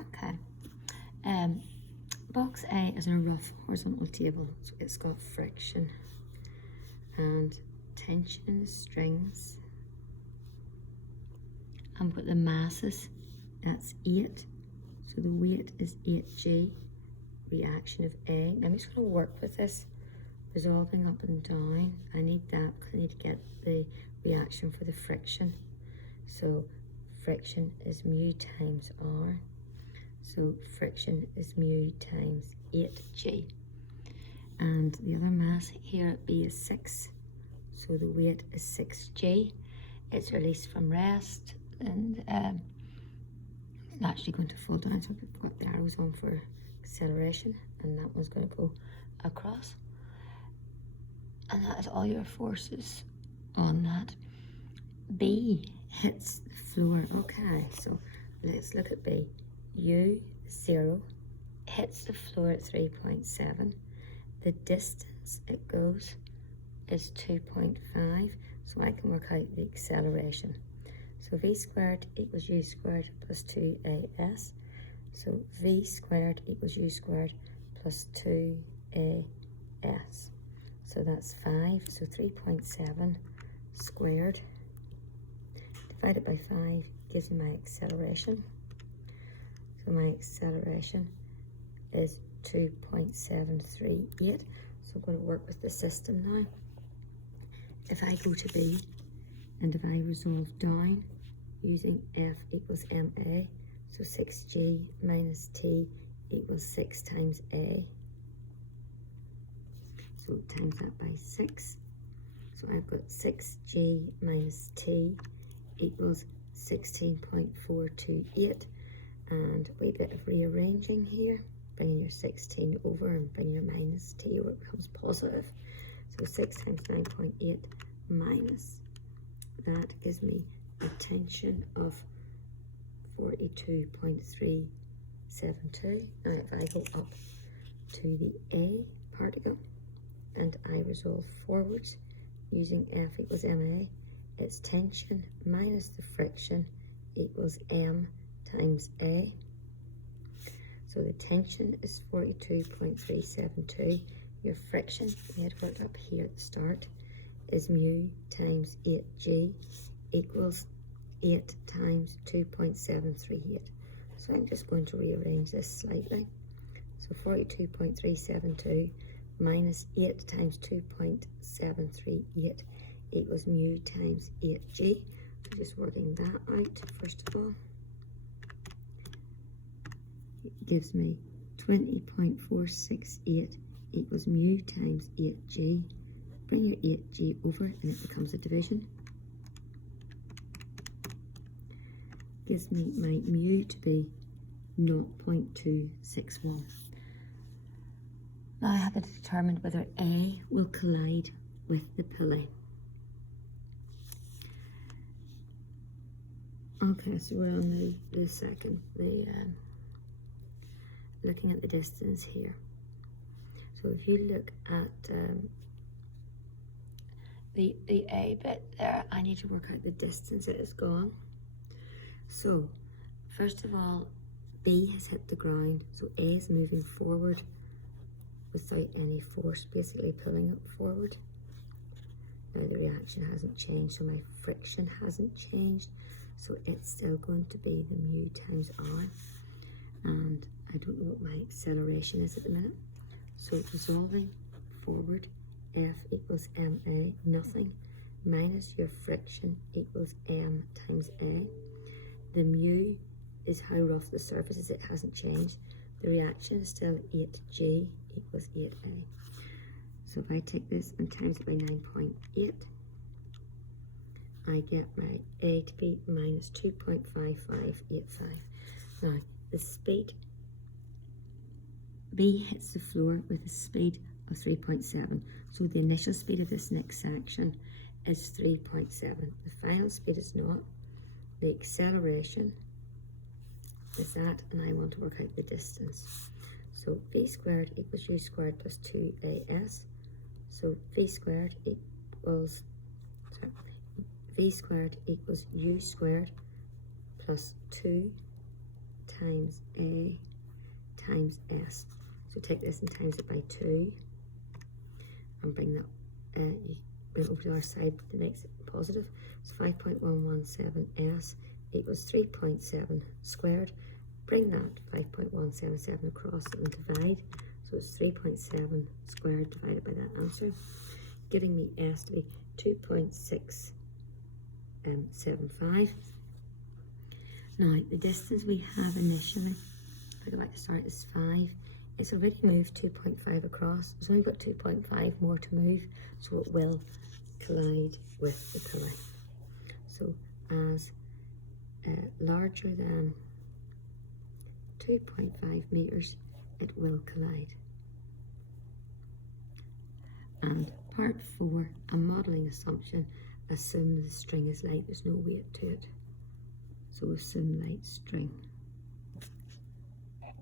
Okay. Box A is a rough horizontal table, so it's got friction and tension in the strings. And put the masses, that's 8, so the weight is 8G, reaction of A. Now I'm just going to work with this, resolving up and down. I need that because I need to get the reaction for the friction. So friction is mu times R. So friction is mu times 8G. And the other mass here at B is 6. So the weight is 6G. It's released from rest and it's naturally going to fall down. So I've got the arrows on for acceleration and that one's going to go across. And that is all your forces on that. B hits the floor. Okay, so let's look at B. U0 hits the floor at 3.7. The distance it goes is 2.5, so I can work out the acceleration. So V squared equals U squared plus 2AS. So V squared equals U squared plus 2AS. So that's 5, so 3.7 squared divided by 5 gives me my acceleration. So my acceleration is 2.738. So I'm going to work with the system now. If I go to B and if I resolve down using F equals ma, so 6G minus T equals 6 times A. So times that by 6. So I've got 6G minus T equals 16.428. And a wee bit of rearranging here, bringing your 16 over and bringing your minus T over, it becomes positive. So 6 times 9.8 minus, that gives me a tension of 42.372. Now if I go up to the A particle and I resolve forwards using F equals ma, it's tension minus the friction equals m times A. So the tension is 42.372. Your friction, we had worked up here at the start, is mu times 8G equals 8 times 2.738. So I'm just going to rearrange this slightly. So 42.372 minus 8 times 2.738 equals mu times 8G. I'm just working that out first of all. It gives me 20.468 equals mu times 8G. Bring your 8G over and it becomes a division. Gives me my mu to be 0.261. Now I have to determine whether A will collide with the pulley. Okay, so we're on the second, looking at the distance here. So if you look at the A bit there, I need to work out the distance it has gone. So first of all, B has hit the ground, so A is moving forward without any force, basically pulling it forward. Now the reaction hasn't changed, so my friction hasn't changed, so it's still going to be the mu times R. And I don't know what my acceleration is at the minute. So resolving forward, F equals ma, nothing, minus your friction equals m times A. The mu is how rough the surface is, it hasn't changed. The reaction is still 8G equals 8A. So if I take this and times it by 9.8, I get my A to be minus 2.5585. Now, the speed, B hits the floor with a speed of 3.7. So the initial speed of this next section is 3.7. The final speed is not. The acceleration is that, and I want to work out the distance. So V squared equals U squared plus 2AS. So V squared equals, V squared equals U squared plus 2 times A times S. So take this and times it by 2 and bring that you bring it over to the other side that makes it positive. So 5.117 S equals 3.7 squared. Bring that 5.177 across and divide. So it's 3.7 squared divided by that answer, giving me S to be 2.675. Now, the distance we have initially, if I go back to start, is 5. It's already moved 2.5 across. It's only got 2.5 more to move, so it will collide with the pillar. So as larger than 2.5 meters, it will collide. And part 4, a modelling assumption. Assume the string is light, there's no weight to it. So assume light string.